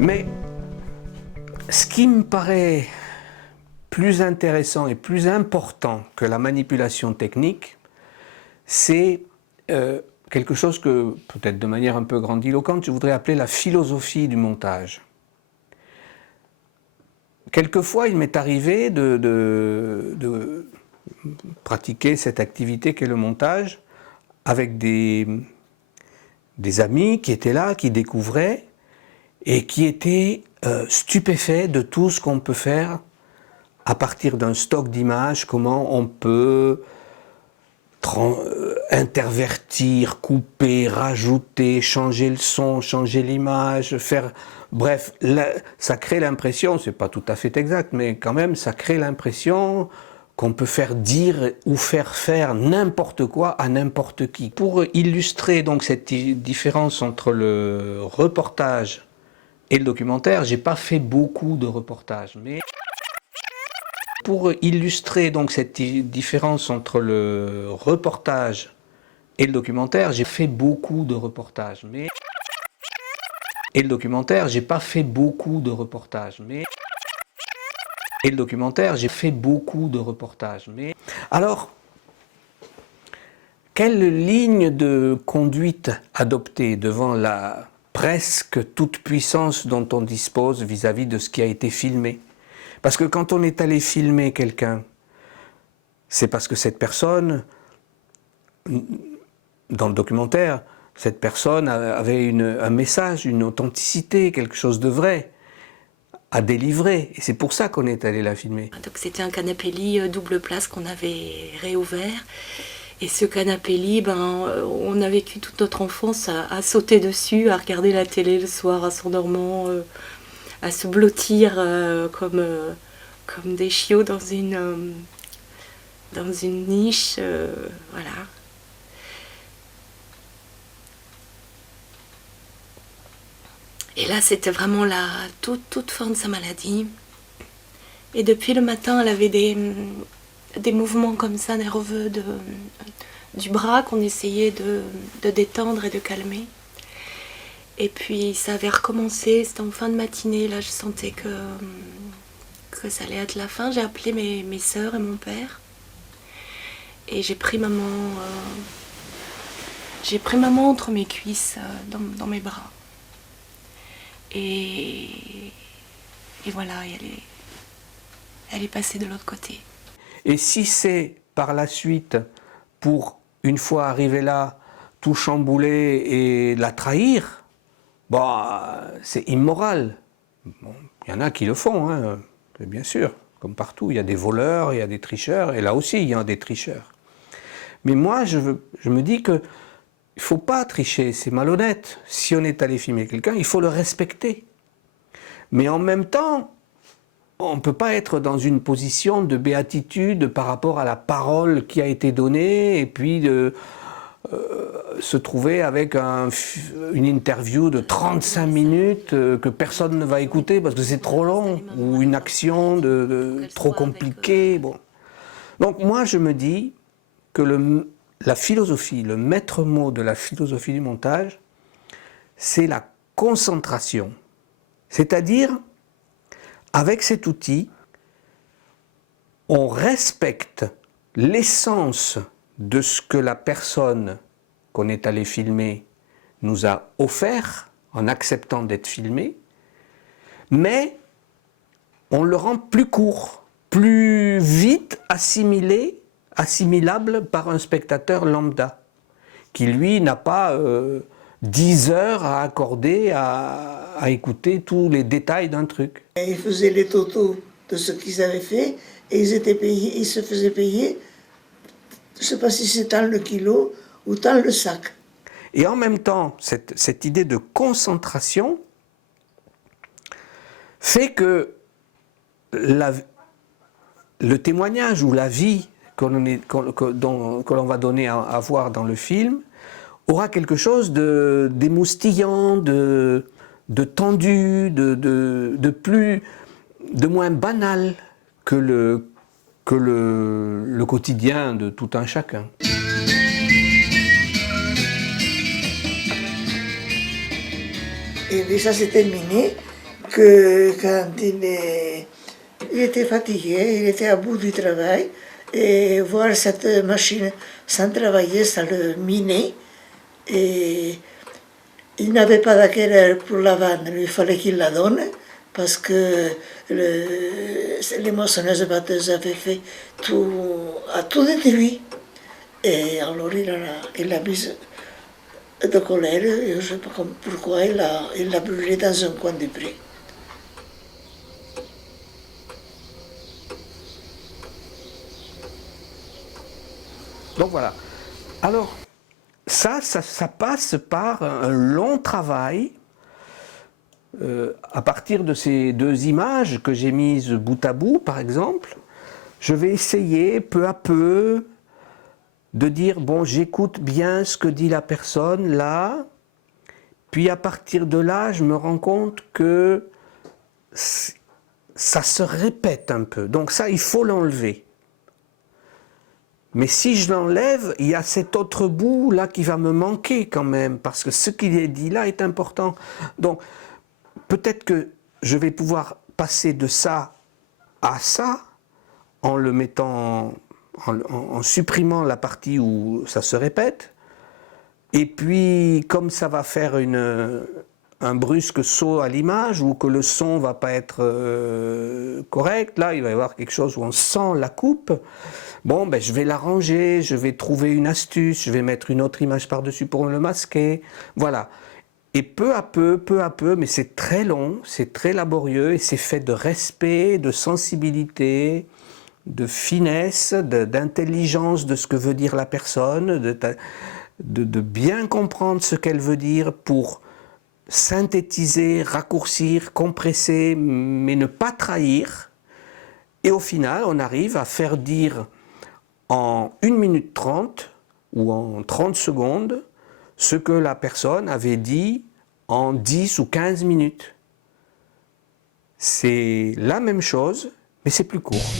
Mais ce qui me paraît plus intéressant et plus important que la manipulation technique, c'est quelque chose que, peut-être de manière un peu grandiloquente, je voudrais appeler la philosophie du montage. Quelquefois, il m'est arrivé de pratiquer cette activité qu'est le montage avec des amis qui étaient là, qui découvraient et qui étaient stupéfaits de tout ce qu'on peut faire à partir d'un stock d'images, comment on peut intervertir, couper, rajouter, changer le son, changer l'image, faire... Bref, ça crée l'impression, c'est pas tout à fait exact, mais quand même, ça crée l'impression qu'on peut faire dire ou faire faire n'importe quoi à n'importe qui. Pour illustrer donc cette différence entre le reportage et le documentaire, j'ai pas fait beaucoup de reportages, mais... Pour illustrer donc cette différence entre le reportage et le documentaire, j'ai fait beaucoup de reportages, mais... Et le documentaire, j'ai pas fait beaucoup de reportages, mais... Et le documentaire, j'ai fait beaucoup de reportages, mais... Alors, quelle ligne de conduite adopter devant la presque toute-puissance dont on dispose vis-à-vis de ce qui a été filmé? Parce que quand on est allé filmer quelqu'un, c'est parce que cette personne, dans le documentaire, cette personne avait un message, une authenticité, quelque chose de vrai à délivrer. Et c'est pour ça qu'on est allé la filmer. Donc c'était un canapé lit double place qu'on avait réouvert. Et ce canapé lit, on a vécu toute notre enfance à sauter dessus, à regarder la télé le soir en s'endormant, à se blottir comme des chiots dans une niche, voilà. Et là, c'était vraiment la toute fin de sa maladie. Et depuis le matin, elle avait des mouvements comme ça, nerveux, du bras qu'on essayait de détendre et de calmer. Et puis ça avait recommencé, c'était en fin de matinée, là je sentais que ça allait être la fin. J'ai appelé mes sœurs et mon père. Et j'ai pris maman entre mes cuisses, dans mes bras. Et voilà, elle est passée de l'autre côté. Et si c'est par la suite, pour une fois arrivé là, tout chambouler et la trahir, c'est immoral. Bon, il y en a qui le font, hein, bien sûr. Comme partout, il y a des voleurs, il y a des tricheurs, et là aussi, il y a des tricheurs. Mais moi, je me dis que il ne faut pas tricher, c'est malhonnête. Si on est allé filmer quelqu'un, il faut le respecter. Mais en même temps, on ne peut pas être dans une position de béatitude par rapport à la parole qui a été donnée et puis se trouver avec une interview de 35 minutes que personne ne va écouter parce que c'est trop long ou une action trop compliquée. Bon. Donc moi je me dis que la philosophie, le maître mot de la philosophie du montage, c'est la concentration. C'est-à-dire, avec cet outil, on respecte l'essence de ce que la personne qu'on est allé filmer nous a offert en acceptant d'être filmé, mais on le rend plus court, plus vite assimilable par un spectateur lambda, qui lui n'a pas 10 heures à accorder à écouter tous les détails d'un truc. Ils faisaient les totaux de ce qu'ils avaient fait et ils se faisaient payer, je ne sais pas si c'est tant le kilo ou tant le sac. Et en même temps, cette idée de concentration fait que le témoignage ou la vie que l'on va donner à voir dans le film aura quelque chose d'émoustillant, de tendu, de moins banal que le quotidien de tout un chacun. Et déjà c'est terminé. que quand il était fatigué, il était à bout du travail, et voir cette machine sans travailler, ça le minait. Et il n'avait pas d'acquéreur pour la vendre, il fallait qu'il la donne, parce que les moissonneuses batteuses avaient fait tout, a tout détruit. Et alors il a mis de colère, je ne sais pas pourquoi, il l'a brûlé dans un coin du pré. Donc voilà. Alors, ça passe par un long travail. À partir de ces deux images que j'ai mises bout à bout, par exemple, je vais essayer peu à peu de dire, bon, j'écoute bien ce que dit la personne là, puis à partir de là, je me rends compte que ça se répète un peu. Donc ça, il faut l'enlever. Mais si je l'enlève, il y a cet autre bout là qui va me manquer quand même, parce que ce qu'il est dit là est important. Donc peut-être que je vais pouvoir passer de ça à ça en le mettant, en supprimant la partie où ça se répète. Et puis comme ça va faire un brusque saut à l'image ou que le son va pas être correct, là il va y avoir quelque chose où on sent la coupe. Bon, ben, je vais l'arranger, je vais trouver une astuce, je vais mettre une autre image par-dessus pour le masquer. Voilà. Et peu à peu, mais c'est très long, c'est très laborieux et c'est fait de respect, de sensibilité, de finesse, d'intelligence de ce que veut dire la personne, de bien comprendre ce qu'elle veut dire pour synthétiser, raccourcir, compresser, mais ne pas trahir. Et au final, on arrive à faire dire en 1 minute 30 ou en 30 secondes ce que la personne avait dit en 10 ou 15 minutes. C'est la même chose, mais c'est plus court.